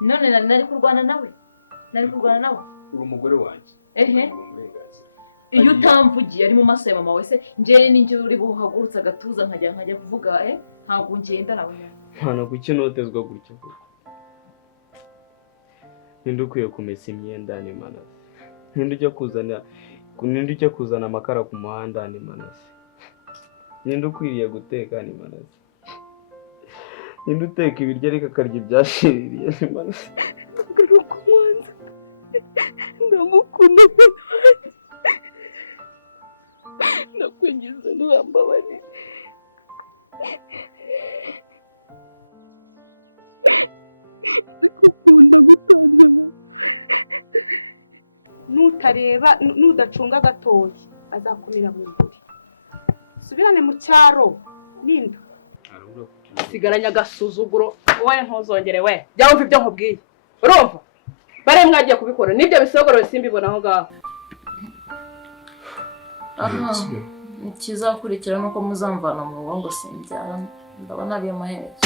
none nari kurwana nawe uri umugore wanjye iyo utamvugiye ari mu maso ya mama wese nje ninjye uri buhagurutsa gatuza nkajya kuvuga ntago ngenda nawe Mana kuki notezwa gutyo ninde ukwiye kumesa imyenda ni mana ninde ujya kuzana amakara ku muhanda ni mana ninde ukwiriye guteka ni mana ninde uteka ibiryo ariko akarya ibyashiririye ni mana ngaruka mwanza ndamukunda nakwinjiza n'urambabarira ndikukunda gutonzemo nutareba nudacunga gatoya azakumira bunguri subirane mu cyaro ninda sigaranya gasuzuguro wowe ntuzongere we jya wumva ibyo nkubwiye urumva bare mwagiye kubikora nibyo bisogoro simbibona aho ngaho ikizakurikira nuko muzamvana mu rugo ngo simbyara ndabona ari amaherezo